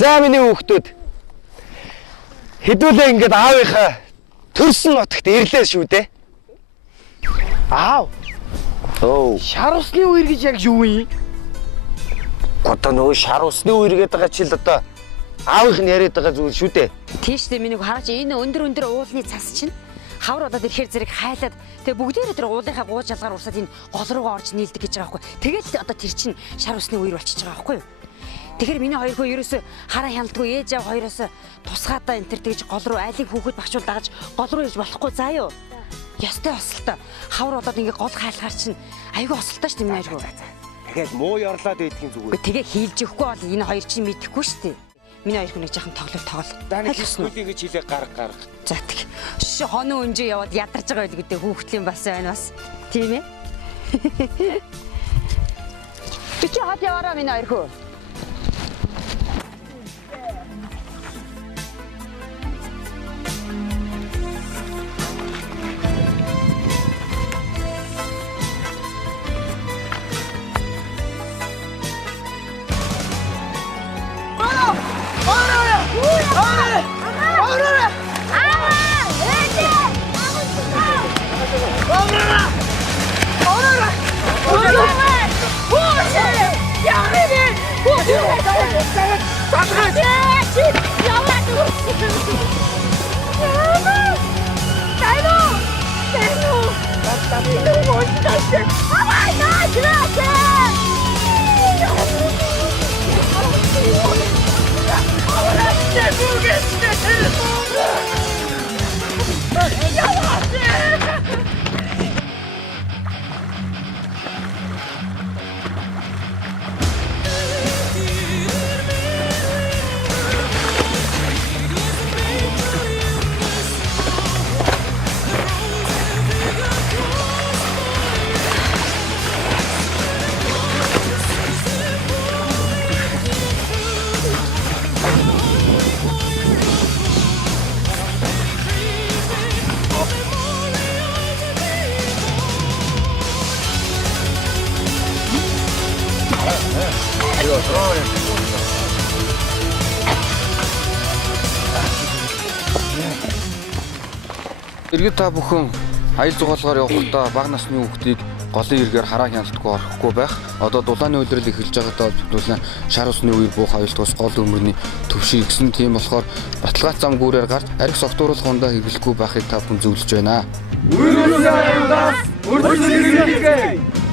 За миний хүүхдүүд хэдүүлээ ингээд аавынхаа төрсөн нутагт ирлээ шүү дээ. Аав. Шар усны үер гэж яг юу юм? Одоо нөгөө шар усны үер гэдэг байгаа чил одоо аавынх нь яриад байгаа зүйл шүү дээ. Тийштэй миний хараач энэ өндөр уулны цас чинь хавар удаад ирэхээр зэрэг хайлаад тэгээ бүгдээрээ тэр уулынхаа гууж ялгаар урсаад энэ гол руугаа орж нийлдэг гэж байгаа байхгүй. Тэгэл одоо тэр чинь шар усны үер болчихж байгаа байхгүй юу? Тэгэхээр миний хоёр хөө ерөөсө хараа хяналтгүй ээж аав хоёроос тусгаадаа энэ төр тэгж гол руу айлын хүүхэд багшуул дагаж гол руу ээж болохгүй заа юу. Ястай осолтой. Хавар удаад ингээ гол хайлахаар чинь айгүй осолтой шүү дээ миний хоёр хөө. Дахиад муу ярлаад байдгийн зүгээр. Тэгээ хийлж өгөхгүй бол энэ хоёр чинь мэдэхгүй шүү дээ. Миний хоёр хүн нэг жоохон тоглол. Даа нэг хэсгүүдийг гэж хилээ гарга. За тэг. Хоноо өнжөө яваад ядарч байгаа байл гэдэг хүүхдлийн бас байна бас. Тийм ээ. Чи хад яваараа миний хоёр хөө. Иргэд та бүхэн аял зугаалгаар явахдаа бага насны хүүхдийг голын эргээр хараа хяналтгүй орохгүй байх. Одоо дулааны үйлрэл эхэлж байгаадаа зөвлөн шар усны үер буух аюултгаас гол өмөрний төвшин гисэн. Тийм болохоор баталгаач зам гүүрээр гарч арх согтууруулах хундаа хэвлэхгүй байхыг та бүхэн зөвлөж байна. Үргэлж аюулаас үргэлж